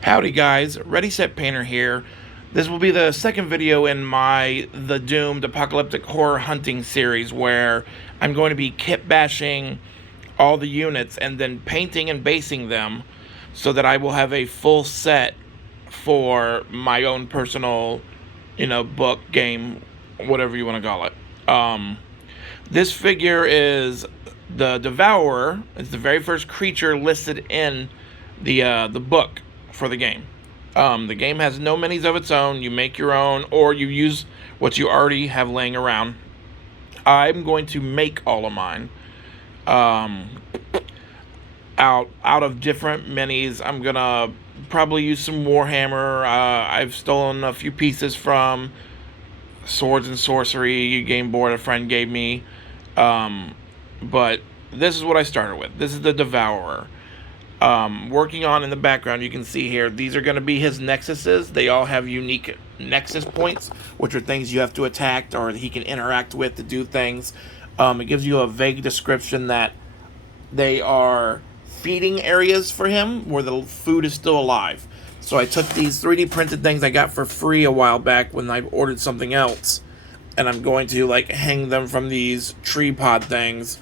Howdy guys, Ready Set Painter here. This will be the second video in my The Doomed Apocalyptic Horror Hunting series where I'm going to be kit bashing all the units and then painting and basing them so that I will have a full set for my own personal, book, game, whatever you want to call it. This figure is the Devourer. It's the very first creature listed in the book for the game. The game has no minis of its own. You make your own, or you use what you already have laying around. I'm going to make all of mine out of different minis. I'm gonna probably use some Warhammer. I've stolen a few pieces from Swords and Sorcery game board a friend gave me, but this is what I started with. This is the Devourer. Working on in the background, you can see here, these are going to be his nexuses. They all have unique nexus points, which are things you have to attack or he can interact with to do things. It gives you a vague description that they are feeding areas for him where the food is still alive. So I took these 3D printed things I got for free a while back when I ordered something else, and I'm going to hang them from these tree pod things.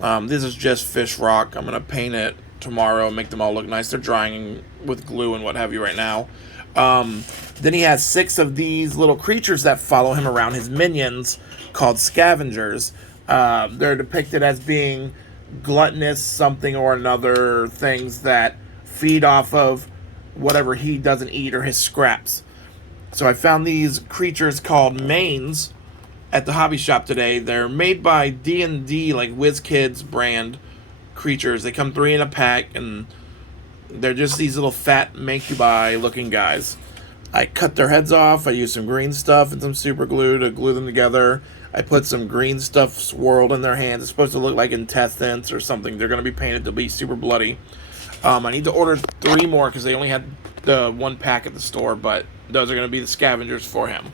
This is just fish rock. I'm going to paint it tomorrow and make them all look nice. They're drying with glue and what have you right now. Then he has 6 of these little creatures that follow him around, his minions, called scavengers. They're depicted as being gluttonous something or another, things that feed off of whatever he doesn't eat or his scraps. So I found these creatures called mains at the hobby shop today. They're made by D&D, like WizKids brand creatures. They come 3 in a pack, and they're just these little fat mancubi looking guys. I cut their heads off. I used some green stuff and some super glue to glue them together. I put some green stuff swirled in their hands. It's supposed to look like intestines or something. They're going to be painted to be super bloody. I need to order 3 more because they only had the 1 pack at the store, but those are going to be the scavengers for him.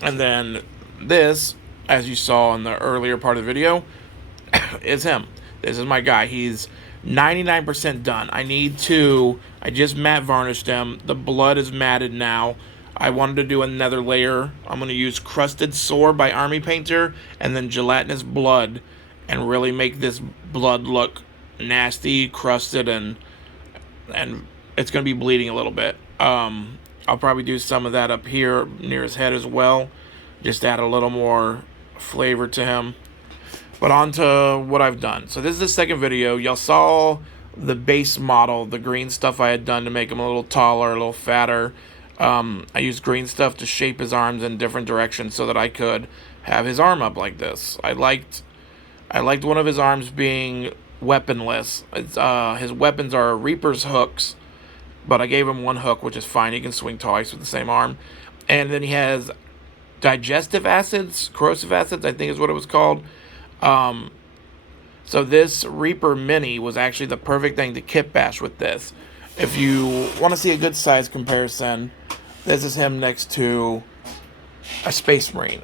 And then this, as you saw in the earlier part of the video, is him. This is my guy. He's 99% done. I just matte varnished him. The blood is matted now. I wanted to do another layer. I'm going to use Crusted Sore by Army Painter and then Gelatinous Blood and really make this blood look nasty, crusted, and it's going to be bleeding a little bit. I'll probably do some of that up here near his head as well. Just add a little more flavor to him. But on to what I've done. So this is the second video. Y'all saw the base model, the green stuff I had done to make him a little taller, a little fatter. I used green stuff to shape his arms in different directions so that I could have his arm up like this. I liked one of his arms being weaponless. His weapons are Reaper's hooks, but I gave him 1 hook, which is fine. He can swing twice with the same arm. And then he has digestive acids, corrosive acids, I think is what it was called. So this Reaper Mini was actually the perfect thing to kit bash with this. If you want to see a good size comparison, this is him next to a Space Marine.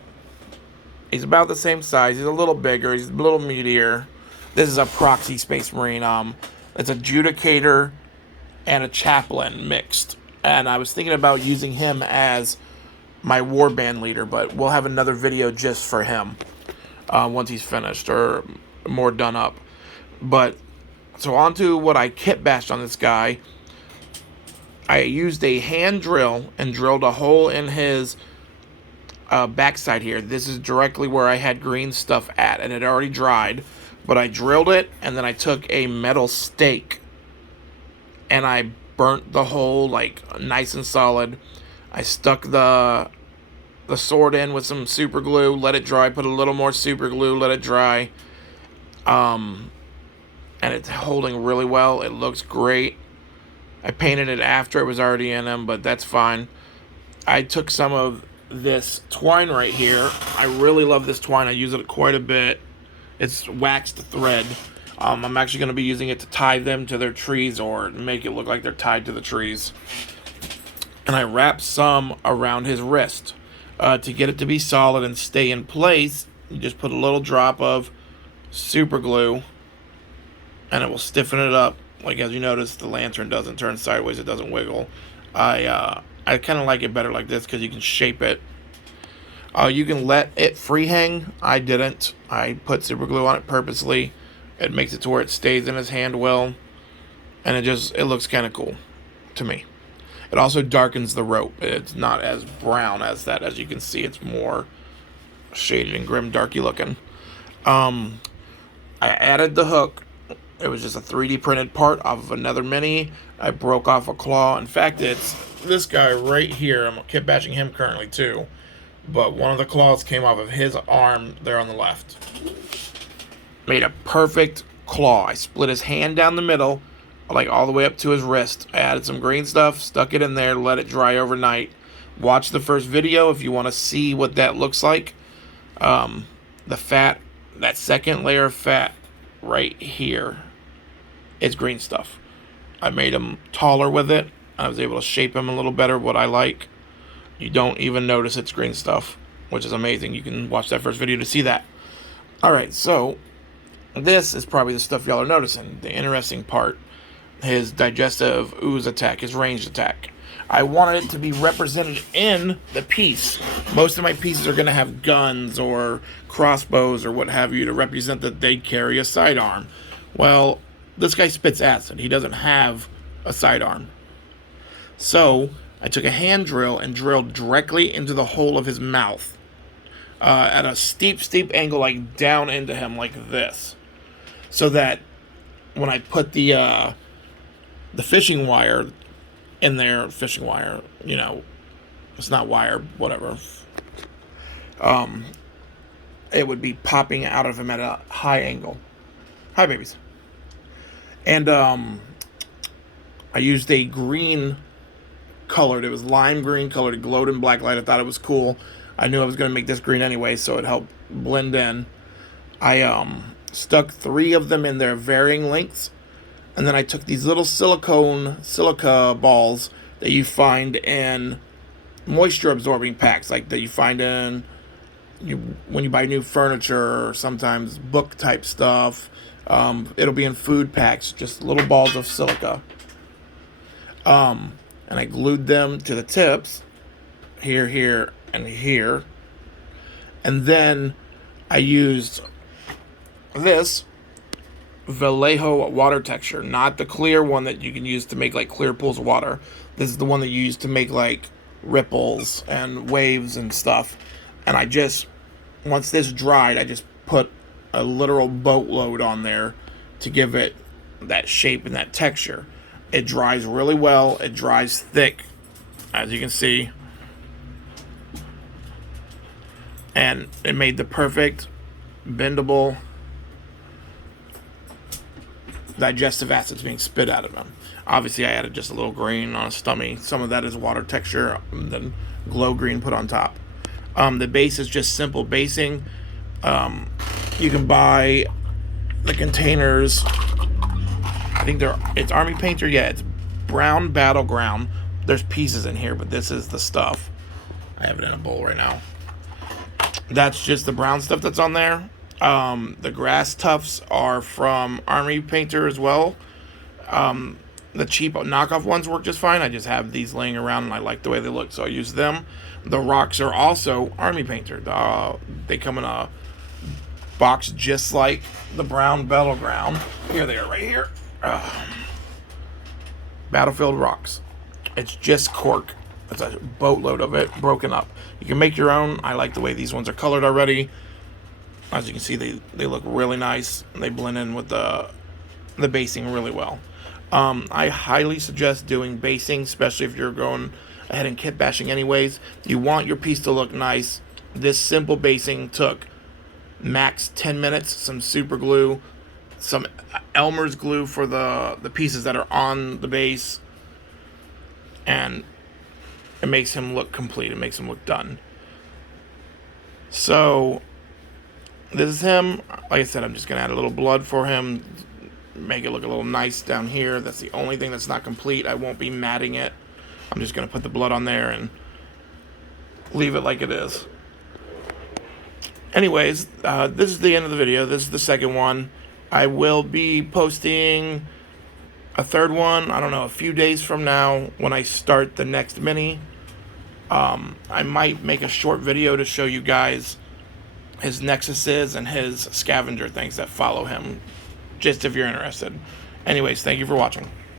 He's about the same size. He's a little bigger. He's a little meatier. This is a proxy Space Marine. It's a Judicator and a Chaplain mixed. And I was thinking about using him as my warband leader, but we'll have another video just for him once he's finished or more done up. But so on to what I kit bashed on this guy. I used a hand drill and drilled a hole in his backside here. This is directly where I had green stuff at, and it already dried. But I drilled it, and then I took a metal stake and I burnt the hole nice and solid. I stuck the sword in with some super glue, let it dry, put a little more super glue, let it dry. And it's holding really well. It looks great. I painted it after it was already in him, but that's fine. I took some of this twine right here. I really love this twine. I use it quite a bit. It's waxed thread. I'm actually going to be using it to tie them to their trees or make it look like they're tied to the trees. And I wrapped some around his wrist. To get it to be solid and stay in place, you just put a little drop of super glue and it will stiffen it up Like, as you notice, the lantern doesn't turn sideways, it doesn't wiggle. I kind of like it better like this because you can shape it. You can let it free hang. I didn't. I put super glue on it purposely. It makes it to where it stays in his hand well, and it looks kind of cool to me. It also darkens the rope. It's not as brown as that. As you can see, it's more shaded and grim, darky looking. I added the hook. It was just a 3D printed part off of another mini. I broke off a claw. In fact, it's this guy right here. I'm kitbashing him currently too. But one of the claws came off of his arm there on the left. Made a perfect claw. I split his hand down the middle, like all the way up to his wrist. I added some green stuff, stuck it in there, let it dry overnight. Watch the first video if you want to see what that looks like. The fat, that second layer of fat right here is green stuff. I made him taller with it. I was able to shape him a little better, what I like. You don't even notice it's green stuff, which is amazing. You can watch that first video to see that. Alright, so this is probably the stuff y'all are noticing. The interesting part. His digestive ooze attack, his ranged attack. I wanted it to be represented in the piece. Most of my pieces are going to have guns or crossbows or what have you to represent that they carry a sidearm. Well, this guy spits acid. He doesn't have a sidearm. So I took a hand drill and drilled directly into the hole of his mouth at a steep angle, like down into him like this, so that when I put the fishing wire in there, fishing wire, you know, it's not wire, whatever, it would be popping out of him at a high angle. Hi, babies. And I used a green colored. It was lime green colored. It glowed in black light. I thought it was cool. I knew I was going to make this green anyway, so it helped blend in. I stuck 3 of them in there, varying lengths, and then I took these little silica balls that you find in moisture absorbing packs, like that you find in when you buy new furniture or sometimes book type stuff. It'll be in food packs, just little balls of silica. And I glued them to the tips, here, and here. And then I used this Vallejo water texture, not the clear one that you can use to make like clear pools of water. This is the one that you use to make like ripples and waves and stuff. And once this dried, I just put a literal boatload on there to give it that shape and that texture. It dries really well. It dries thick, as you can see. And it made the perfect bendable digestive acids being spit out of them. Obviously, I added just a little green on his stomach. Some of that is water texture, and then glow green put on top. The base is just simple basing. You can buy the containers. I think it's Army Painter. Yeah, it's Brown Battleground. There's pieces in here, but this is the stuff. I have it in a bowl right now. That's just the brown stuff that's on there. The grass tufts are from Army Painter as well. The cheap knockoff ones work just fine. I just have these laying around and I like the way they look, so I use them. The rocks are also Army Painter. They come in a box just like the Brown Battleground. Here they are right here. Battlefield rocks. It's just cork. It's a boatload of it broken up. You can make your own. I like the way these ones are colored already. As you can see, they look really nice. And they blend in with the basing really well. I highly suggest doing basing, especially if you're going ahead and kit bashing anyways. You want your piece to look nice. This simple basing took max 10 minutes. Some super glue, some Elmer's glue for the pieces that are on the base, and it makes him look complete. It makes him look done. So this is him. Like I said, I'm just gonna add a little blood for him, make it look a little nice down here. That's the only thing that's not complete. I won't be matting it. I'm just gonna put the blood on there and leave it like it is. Anyways, this is the end of the video. This is the second one. I will be posting a third one, I don't know, a few days from now when I start the next mini. I might make a short video to show you guys his nexuses and his scavenger things that follow him, just if you're interested. Anyways, thank you for watching.